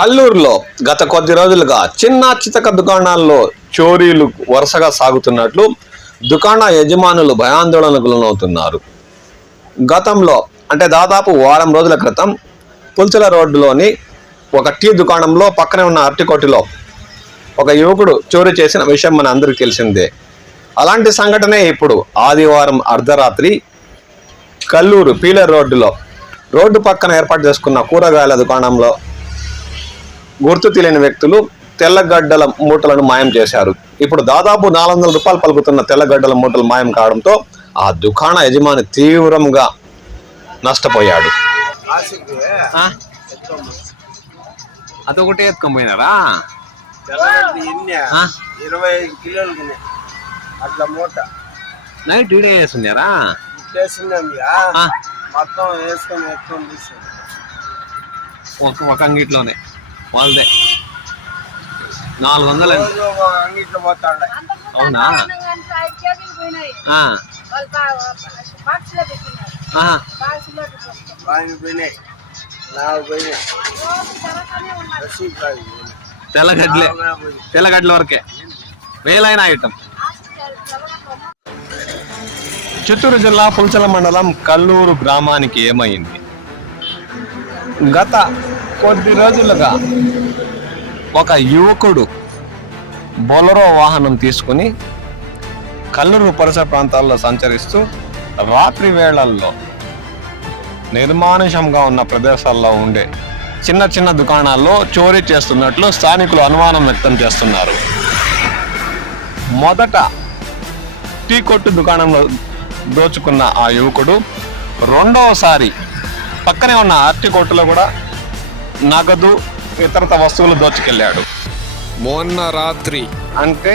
కల్లూరులో గత కొద్ది రోజులుగా చిన్న చితక దుకాణాల్లో చోరీలు వరుసగా సాగుతున్నట్లు దుకాణ యజమానులు భయాందోళనకు లోనవుతున్నారు. గతంలో అంటే దాదాపు వారం రోజుల క్రితం పుల్చల రోడ్డులోని ఒక టీ దుకాణంలో పక్కనే ఉన్న అరటికొట్టులో ఒక యువకుడు చోరీ చేసిన విషయం మన అందరికీ తెలిసిందే. అలాంటి సంఘటనే ఇప్పుడు ఆదివారం అర్ధరాత్రి కల్లూరు పీలర్ రోడ్డులో రోడ్డు పక్కన ఏర్పాటు చేసుకున్న కూరగాయల దుకాణంలో గుర్తు తెలియని వ్యక్తులు తెల్లగడ్డల మూటలను మాయం చేశారు. ఇప్పుడు దాదాపు నాలుగు వందల రూపాయలు పలుకుతున్న తెల్లగడ్డల మూటలు మాయం కావడంతో ఆ దుకాణ యజమాని తీవ్రంగా నష్టపోయాడు. అదొకటి ఆ? ఇరవై ఐదు కిలోలు అట్లా మూట. నైట్ ఇట్లేసిందండిగా ఆ. మొత్తం వేసుకొని ఎత్తుకొని తీసుకుంది ఒక ఒక అంగిట్లోనే. వాళ్ళదే. నాలుగు వందలు అంగిట్లో పోతాడు అవునా? ఆ, తెల్లగడ్ల. వరకే. వేలైన ఐటమ్. చిత్తూరు జిల్లా పుల్చల మండలం కల్లూరు గ్రామానికి ఏమైంది? గత కొద్ది రోజులుగా ఒక యువకుడు బొలరో వాహనం తీసుకుని కల్లూరు పరిసర ప్రాంతాల్లో సంచరిస్తూ రాత్రి వేళల్లో నిర్మానుషంగా ఉన్న ప్రదేశాల్లో ఉండే చిన్న చిన్న దుకాణాల్లో చోరీ చేస్తున్నట్లు స్థానికులు అనుమానం వ్యక్తం చేస్తున్నారు. మొదట టీ కొట్టు దుకాణంలో దోచుకున్న ఆ యువకుడు రెండవసారి పక్కనే ఉన్న అరటి కొట్టులో కూడా నగదు ఇతరత వస్తువులు దోచుకెళ్ళాడు. మొన్న రాత్రి అంటే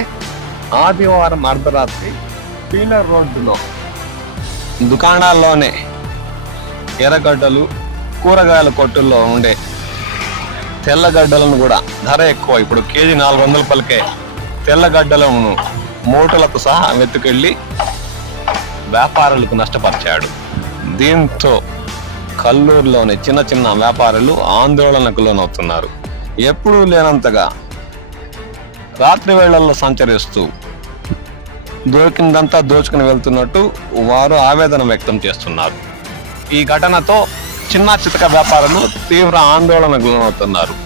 ఆదివారం అర్ధరాత్రి పీలర్ రోడ్డులో దుకాణాల్లోనే ఎర్రగడ్డలు కూరగాయల కొట్టుల్లో ఉండే తెల్లగడ్డలను కూడా ధర ఎక్కువ. ఇప్పుడు కేజీ నాలుగు వందల పలికే తెల్లగడ్డలను మూటలకు సహా వెతుకెళ్ళి వ్యాపారులకు నష్టపరిచాడు. దీంతో కల్లూరులోని చిన్న చిన్న వ్యాపారులు ఆందోళనకు లోనవుతున్నారు. ఎప్పుడూ లేనంతగా రాత్రి వేళల్లో సంచరిస్తూ దొరికిందంతా దోచుకుని వెళ్తున్నట్టు వారు ఆవేదన వ్యక్తం చేస్తున్నారు. ఈ ఘటనతో చిన్న చితక వ్యాపారులు తీవ్ర ఆందోళనకు లోనవుతున్నారు.